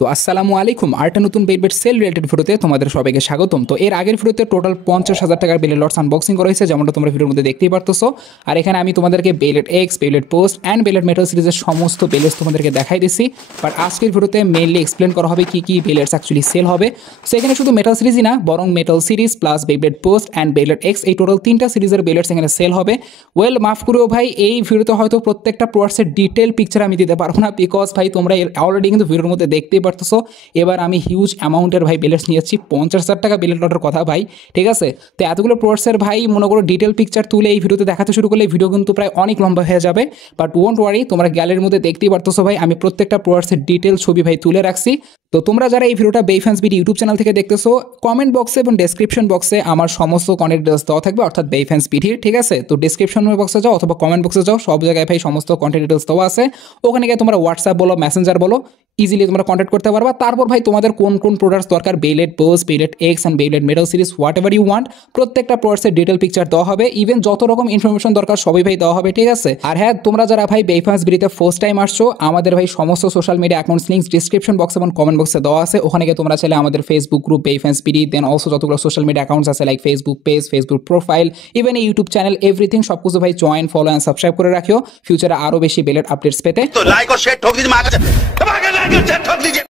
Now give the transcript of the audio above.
তো আসসালামু আলাইকুম, আরেকটা নতুন বেট সেল রিলেটেড ভিডিওতে তোমাদের সবাইকে স্বাগতম। তো এর আগের ভিডিওতে টোটাল 50,000 টাকার বেলেট লটস আনবক্সিং করা হয়েছে, যেমনটা তোমরা ভিডিওর মধ্যে দেখতেই পারতেছো। আর এখানে আমি তোমাদেরকে belt x, belt post and বেলেট মেটাল সিরিজের সমস্ত বেলেটস তোমাদেরকে দেখাই দিচ্ছি। বাট আজকের ভিডিওতে মেইনলি এক্সপ্লেন করা হবে কি কি বেলেটস অ্যাকচুয়ালি সেল হবে। সো এখানে শুধু মেটাল সিরিজই না, বরং metal series plus belt post and belt x, এই টোটাল 3টা সিরিজের বেলেটস এখানে সেল হবে। ওয়েল, মাফ করেও ভাই, এই ভিডিওতে হয়তো প্রত্যেকটা প্রোডাক্টসের ডিটেল পিকচার আমি দিতে পারবো না, বিকজ ভাই তোমরা অলরেডি কিন্তু ভিডিওর মধ্যে দেখতেই পারতেছো। এবার আমি হিউজ অ্যামাউন্টের ভাই বেলেটস নিয়েছি, 50,000 টাকা বেলেট লটের কথা ভাই, ঠিক আছে। তো এতগুলো প্রোডাক্টসের ভাই মনে করো ডিটেল পিকচার তুলে এই ভিডিওতে দেখাতে শুরু করলে ভিডিও কিন্তু প্রায় অনেক লম্বা হয়ে যাবে। বাট ওয়ন্ট ওয়ারি, তোমরা গ্যালারির মধ্যে দেখতেই পারতেছো ভাই, আমি প্রত্যেকটা প্রোডাক্টসের ডিটেল ছবি ভাই তুলে রাখছি। তো তোমরা যারা এই ভিডিওটা বেফ্যান্স বিডি ইউটিউব চ্যানেল থেকে দেখতেছো, কমেন্ট বক্সে এবং ডেসক্রিপশন বক্সে আমার সমস্ত কন্টেন্ট ডিটেলস দেওয়া থাকবে, অর্থাৎ বেফ্যান্স বিডির, ঠিক আছে। তো ডেসক্রিপশন বক্সে যাও অথবা কমেন্ট বক্সে যাও, সব জায়গায় ভাই সমস্ত কন্টেন্ট ডিটেলস দেওয়া আছে। ওখানে গিয়ে তোমরা হোয়াটসঅ্যাপ বলো, মেসেঞ্জার বলো, ইজিলি তোমরা কন্ট্যাক্ট করতে পারবা। তারপর ভাই তোমাদের কোন কোন প্রোডাক্টস দরকার, বেলেট পোস্ট, বেলেট এক্স অ্যান্ড বেলেট metal series, whatever you want, প্রত্যেকটা প্রোডাক্টসের ডিটেল পিকচার দেওয়া হবে। ইভেন যত রকম ইনফরমেশন দরকার সবই ভাই দেওয়া হবে, ঠিক আছে। আর হ্যাঁ, তোমরা যারা ভাই বেফ্যান্স বিডিতে ফার্স্ট টাইম আসছো, আমাদের ভাই সমস্ত social media accounts links description box এবং কমেন্ট বক্সে দেওয়া আছে। ওখানে গিয়ে তোমরা চাইলে আমাদের ফেসবুক গ্রুপ বেফ্যান্স বিডি, দেন অলসো যতগুলো সোশ্যাল মিডিয়া অ্যাকাউন্টস আছে like Facebook page, Facebook profile, even YouTube channel, everything সব কিছু ভাই জয়েন, ফলো অ্যান্ড সাবস্ক্রাইব করে রাখিও ফিউচারে আরও বেশি বেলেট আপডেটস পেতে। तो लाइक और शेयर ठोक दीजिए।